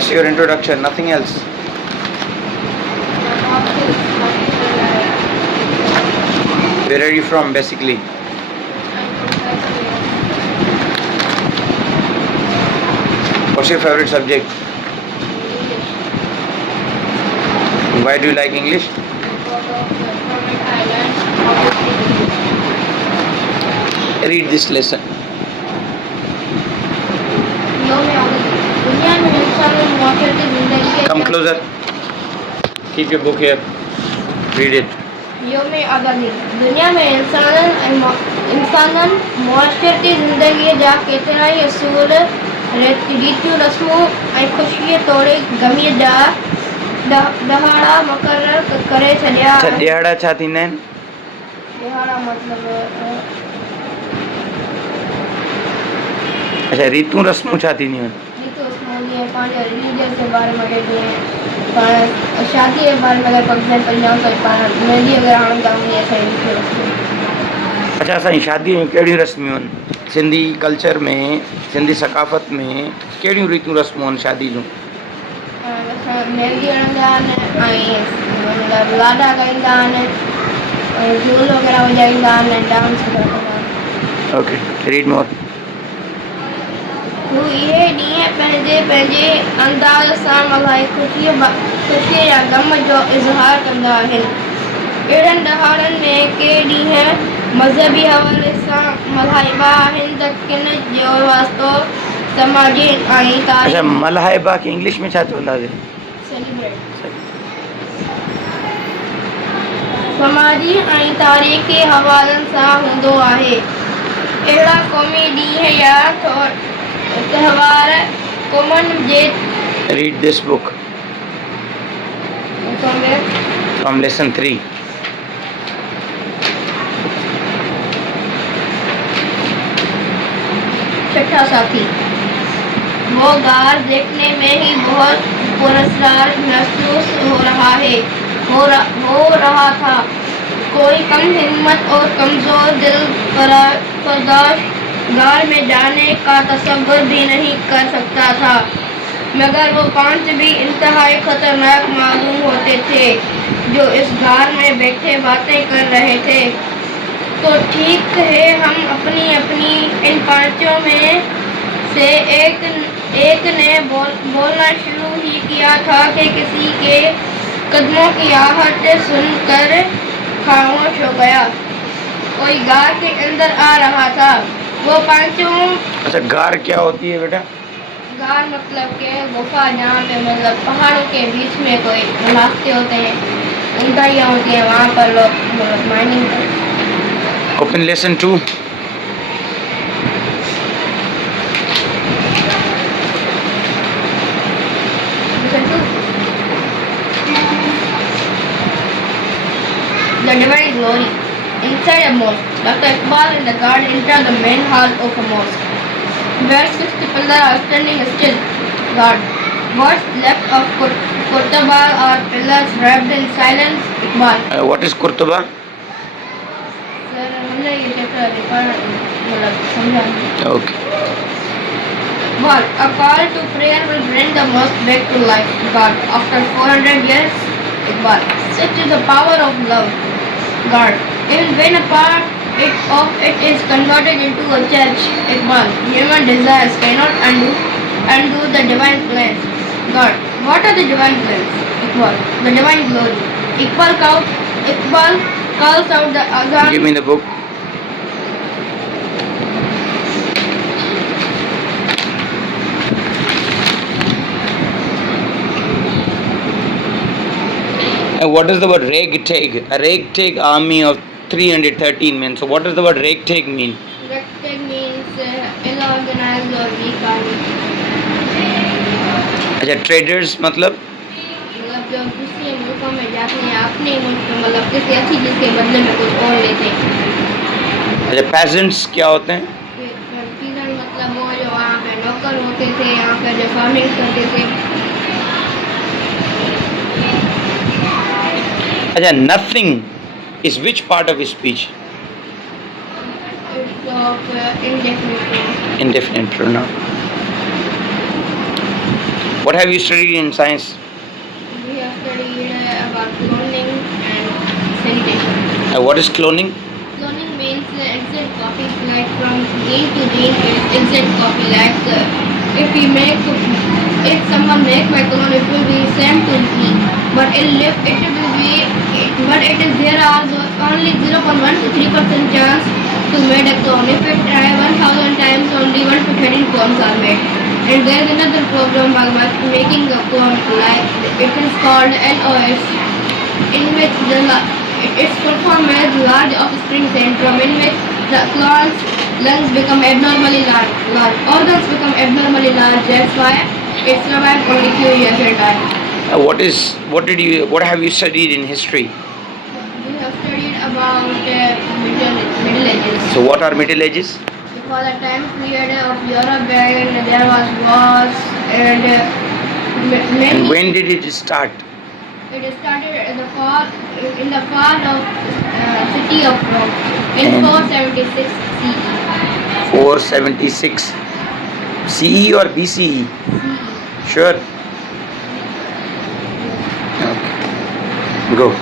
That's your introduction, nothing else. Where are you from basically? What's your favorite subject? Why do you like English? Read this lesson. Come closer. Keep your book here. Read it. یوم آزادی دنیا میں انسانن معاشرتی زندگی جا केतिराई اصول रीतियूं रस्मूं ऐं ख़ुशीअ तोड़े ग़मीअ जा ॾहाड़ा मुक़ररु करे छॾिया आहिनि। ॾहाड़ा छा थींदा आहिनि? ॾहाड़ा मतिलबु अच्छा, रीतूं रस्मूं छा थींदियूं आहिनि? रीतूं रस्मूं जीअं पंहिंजे रिलीजन जे बारे में जीअं पाण शादी जे बारे में अगरि फंक्शन कयूं त पाण मेहंदी अगरि हणंदा आहियूं इहे असांजी रीतूं रस्मूं। अच्छा, असांजी शादीअ में कहिड़ियूं रस्मियूं आहिनि? सिंधी कल्चर में, सिंधी सकाफ़त में कहिड़ियूं रीतियूं रस्मूं आहिनि शादी जूं? असां मेहंदी हणंदा आहिनि ऐं मतिलबु लाॾा ॻाईंदा आहिनि ऐं ढोल वग़ैरह वॼाईंदा आहिनि ऐं डांस कंदा आहिनि। Okay, read more. हू इहे ॾींहं पंहिंजे अंदाज़ सां मल्हाए ख़ुशीअ या ग़म जो इज़हार कंदा आहिनि। अहिड़नि ॾहाड़नि में के ॾींहं मज़हबी हवाले सां मल्हाइबा आहिनि त किन जो वास्तो समाजी ऐं तारीख़। अच्छा, मल्हाइबा खे इंग्लिश में छा चवंदासीं? सेलिब्रेट। समाजी ऐं तारीख़ी हवालनि सां हूंदो आहे। अहिड़ा क़ौमी ॾींहं या त्योहार क़ौमनि जे Read this book from lesson 3. छठा साथी। वो गार देखने में ही बहुत पुरस्कार महसूस हो रहा था। कोई कम हिम्मत और कमजोर दिल बर्दाश्त गार में जाने का तसव्वुर भी नहीं कर सकता था, मगर वो 5 भी इंतहाई खतरनाक मालूम होते थे जो इस गार में बैठे बातें कर रहे थे। तो ठीक है, हम अपनी इन 5 में से एक ने बोलना शुरू ही किया था कि किसी के कदमों की आहट सुनकर खामोश हो गया। कोई गार के अंदर आ रहा था। वो 5। अच्छा, गार क्या होती है बेटा? गार मतलब के गुफा जहाँ पे मतलब पहाड़ों के बीच में कोई रास्ते होते हैं, ऊंचाइयाँ होती हैं, वहाँ पर लोग मतलब माइनिंग करते हैं। Open lesson 2. The divine glory. Inside a mosque, Dr. Iqbal and the guard enter the main hall of a mosque, where 60 pillars are standing still. Guard. What's left of Qurtuba are pillars wrapped in silence. Iqbal. What is Qurtuba? Sir, हमने ये chapter देखा मतलब समझा नहीं। Okay. Iqbal. A call to prayer will bring the mosque back to life. God. After 400 years. Iqbal. Such is the power of love. God. Even when a part of it is converted into a church. Iqbal. Human desires cannot undo the divine plans. God. What are the divine plans? Iqbal. The divine glory. Iqbal calls out the azan. Give me the book. And what is the word ragtag? A ragtag army of 313 men. So what does the word ragtag mean? Ragtag means inorganized or weak army. अच्छा, traders मतलब? मतलब जो दूसरे मुल्कों में जाते हैं अपने मुल्क में मतलब किसी अच्छी चीज़ के बदले में कुछ और लेते हैं। अच्छा, peasants क्या होते हैं? peasant मतलब वो जो वहाँ पे नौकर होते थे, यहाँ पे जो फार्मिंग करते थे। अच्छा, nothing is which part of his speech? It's of indefinite. Indefinite pronoun. What have you studied in science? We have studied about cloning and sanitation. What is cloning? Cloning means exact copy, like from gene to gene, it's exact copy. Like if someone make my clone, it will be same to me, but there are only 0.1 to 3% chance to make a clone. If it try 1,000 times, only 1 to 13 clones are made. And there is another program about making a clone, like it is called LOS, in which its full form is large offspring syndrome, in which the clone's lungs become abnormally large, organs become abnormally large. That's why it survived only few years and died. What have you studied in history? We have studied about Middle Ages. So what are Middle Ages? It was a time period of Europe where there was wars and many. And when did it start? It started in the fall of city of Rome in And 476 CE. 476 CE or BCE? Sure. Okay. Go.